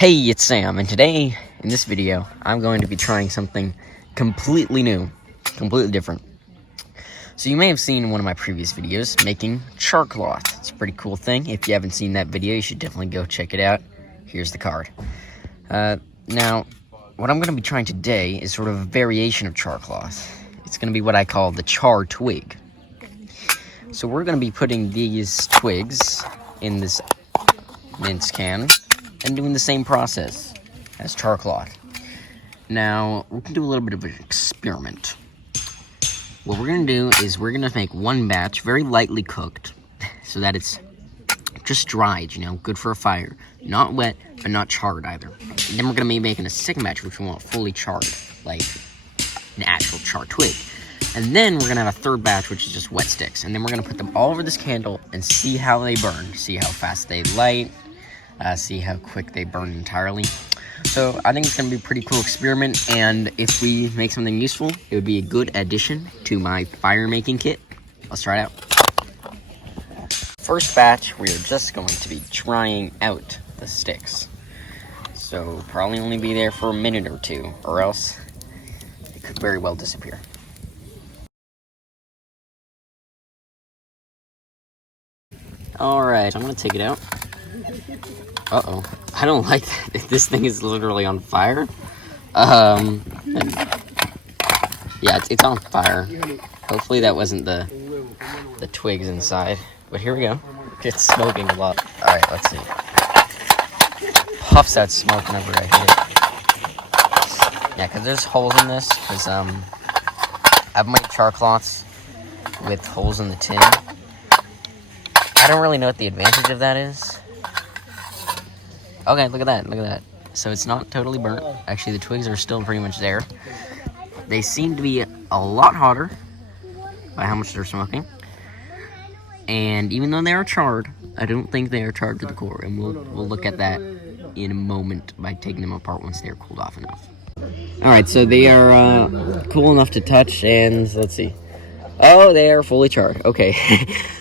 Hey, it's Sam, and today, in this video, I'm going to be trying something completely new, completely different. So you may have seen in one of my previous videos, making char cloth. It's a pretty cool thing. If you haven't seen that video, you should definitely go check it out. Here's the card. Now, what I'm going to be trying today is sort of a variation of char cloth. It's going to be what I call the char twig. So we're going to be putting these twigs in this mince can and doing the same process as char cloth. Now, we can do a little bit of an experiment. What we're going to do is we're going to make one batch very lightly cooked so that it's just dried, good for a fire. Not wet, but not charred either. And then we're going to be making a second batch, which we want fully charred, like an actual char twig. And then we're going to have a third batch, which is just wet sticks. And then we're going to put them all over this candle and see how they burn, see how fast they light, see how quick they burn entirely. So I think it's going to be a pretty cool experiment, and if we make something useful, it would be a good addition to my fire making kit. Let's try it out. First batch, we are just going to be trying out the sticks. So probably only be there for a minute or two, or else it could very well disappear. Alright, I'm going to take it out. Uh-oh. I don't like that. This thing is literally on fire. Yeah, it's on fire. Hopefully that wasn't the twigs inside. But here we go. It's smoking a lot. Alright, let's see. Puffs out smoke whenever I hit it. Yeah, because there's holes in this. Because, I've made char cloths with holes in the tin. I don't really know what the advantage of that is. Okay, look at that. So it's not totally burnt. Actually, the twigs are still pretty much there. They seem to be a lot hotter by how much they're smoking. And even though they are charred, I don't think they are charred to the core. And we'll look at that in a moment by taking them apart once they're cooled off enough. Alright, so they are cool enough to touch, and let's see. Oh, they are fully charred. Okay.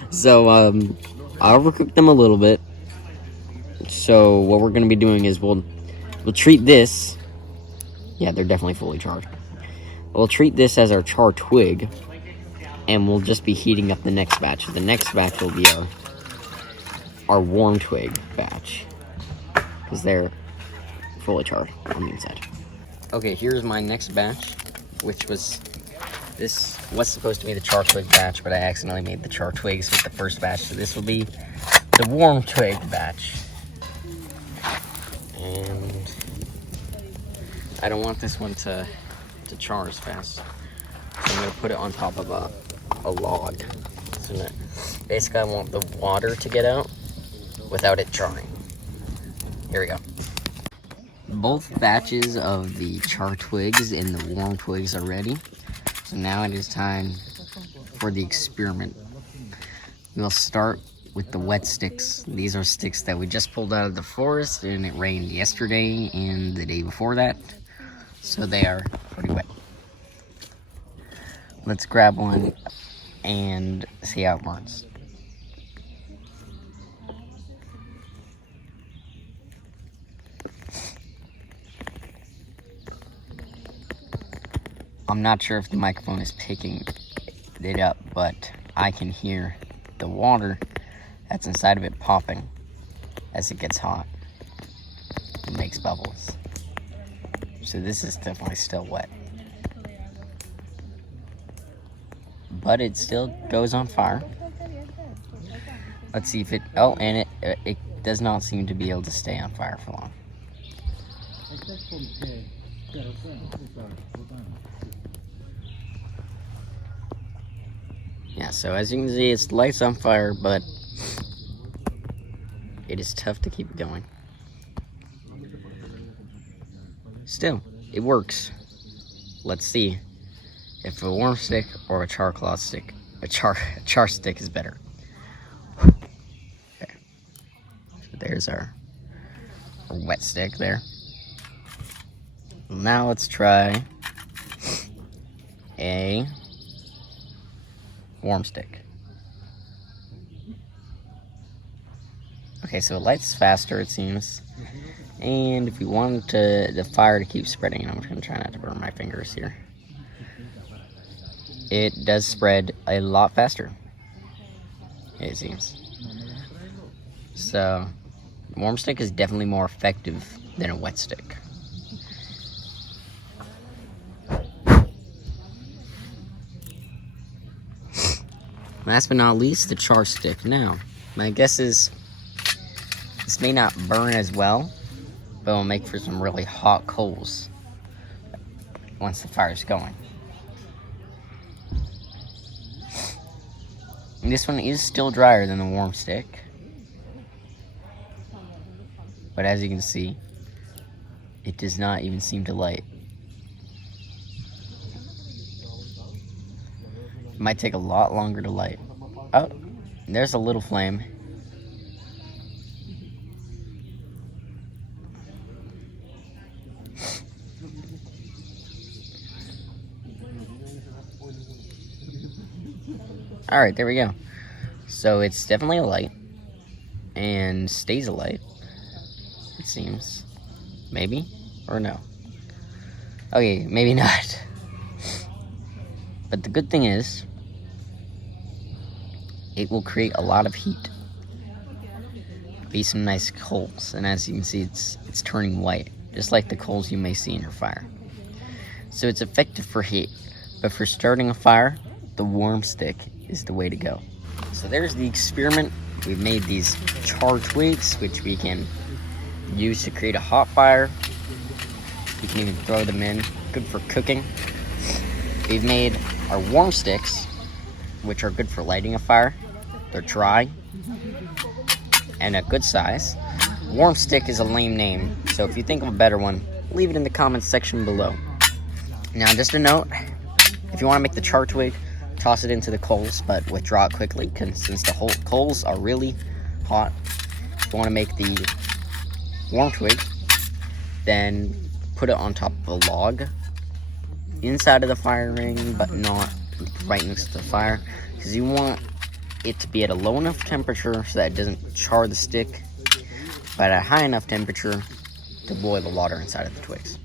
So, I'll overcook them a little bit. So what we're going to be doing is we'll treat this. Yeah, they're definitely fully charred. We'll treat this as our char twig, and we'll just be heating up the next batch. The next batch will be our warm twig batch, because they're fully charred on the inside. Okay, here's my next batch, which was this was supposed to be the char twig batch, but I accidentally made the char twigs with the first batch, so this will be the warm twig batch. And I don't want this one to char as fast, so I'm going to put it on top of a log. So that basically I want the water to get out without it charring. Here we go. Both batches of the char twigs and the warm twigs are ready. So now it is time for the experiment. We'll start with the wet sticks. These are sticks that we just pulled out of the forest, and it rained yesterday and the day before that, so they are pretty wet. Let's grab one and see how it burns. I'm not sure if the microphone is picking it up, but I can hear the water that's inside of it popping as it gets hot. It makes bubbles. So this is definitely still wet. But it still goes on fire. Let's see if it... Oh, and it does not seem to be able to stay on fire for long. Yeah, so as you can see, it's lights on fire, but it is tough to keep going. Still, it works. Let's see if a warm stick or a char cloth stick, a char stick is better. Okay. So there's our wet stick there. Now let's try a warm stick. Okay, so it lights faster, it seems. And if you want the fire to keep spreading, and I'm just going to try not to burn my fingers here, it does spread a lot faster, it seems. So, warm stick is definitely more effective than a wet stick. Last but not least, the char stick. Now, my guess is this may not burn as well, but it'll make for some really hot coals once the fire's going. And this one is still drier than the warm stick, but as you can see, it does not even seem to light. It might take a lot longer to light. Oh, there's a little flame. Alright, there we go. So it's definitely a light, and stays a light, it seems. Maybe, or no. Okay, maybe not. But the good thing is, it will create a lot of heat. Be some nice coals, and as you can see, it's turning white, just like the coals you may see in your fire. So it's effective for heat, but for starting a fire, the warm stick is the way to go. So there's the experiment. We've made these char twigs, which we can use to create a hot fire. You can even throw them in, good for cooking. We've made our warm sticks, which are good for lighting a fire. They're dry and a good size. Warm stick is a lame name, so if you think of a better one, leave it in the comments section below. Now, just a note, if you want to make the char twig, toss it into the coals, but withdraw it quickly, because since the whole coals are really hot. If you want to make the warm twig, then put it on top of a log inside of the fire ring, but not right next to the fire, because you want it to be at a low enough temperature so that it doesn't char the stick, but at a high enough temperature to boil the water inside of the twigs.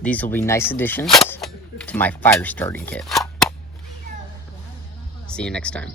These will be nice additions to my fire starting kit. See you next time.